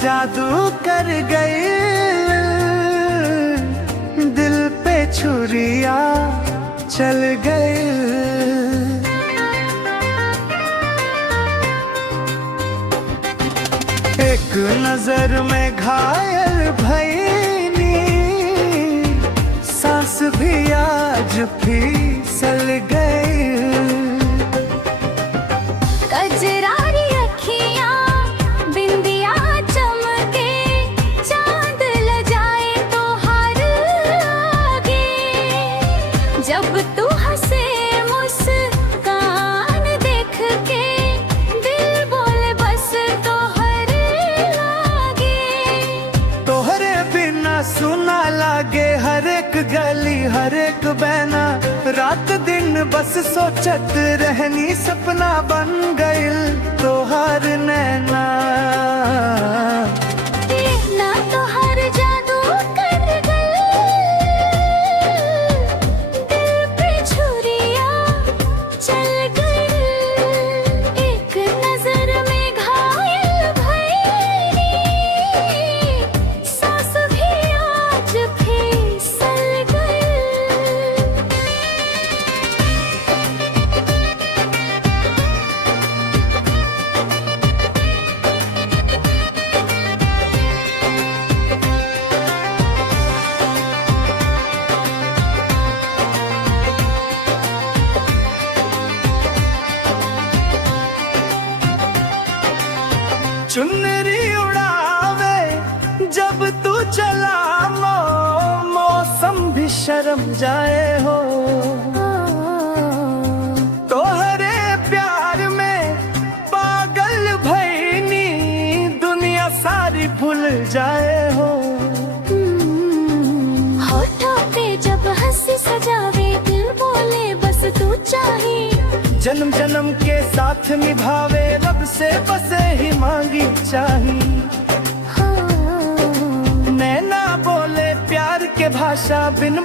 जादू कर गई, दिल पे छुरिया चल गई। एक नजर में घायल भईनी, सांस भी आज फिसल गई। कजरारी अखियां बिंदिया चमके, चांद ल जाए तो हर आगे। जब तू हंसे मुस्कान देख के, दिल बोले बस तो हर लागे। तोहरे बिना सुना लागे हर एक गली हर एक बहना। रात दिन बस सोचत रहनी, सपना बन गइल तोहार नैना। ना तो हर जादू कर गई, दिल पे छुरिया चल गई। एक नजर में घायल भईनी, सांस भी आज फिसल गई। चुनरी उड़ावे जब तू चला, मौसम भी शर्म जाए हो। तोहरे प्यार में पागल भईनी, दुनिया सारी भूल जाए हो। होठों पे जब हंसी सजावे, दिल बोले बस तू चाहे। जन्म जन्म के साथ निभावे, रब से बसे ही मांगी चाही। नैना बोले प्यार के भाषा, बिन